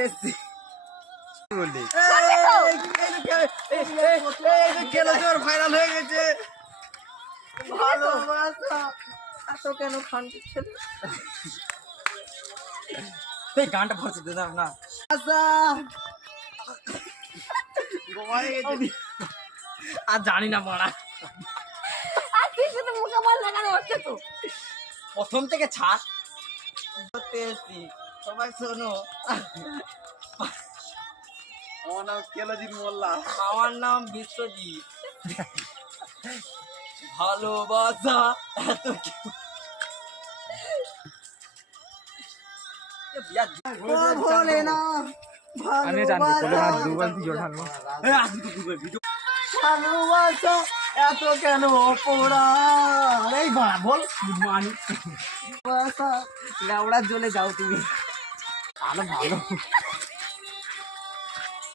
এসছি বললি ভাইরাল হয়ে গেছে ভালোবাসা এত কেন খানকে ছেলে এই গানটা ভরছে দে না আচ্ছা গোমারে গেছে আর জানি না মারা আর তুই শুধু মুখে বল লাগানো হচ্ছে তো প্রথম থেকে ছাড় করতে এসছি সবাই শোনো আমার নাম কেলজিৎ মোল্লা আমার নাম বিশ্বজিৎ ভালোবাসা এত ভোলে না ভালোবাসা এত কেন অপরাধ এই বাড়া বল মানি লেওড়ার জ্বলে যাও তুমি ভালো ভালো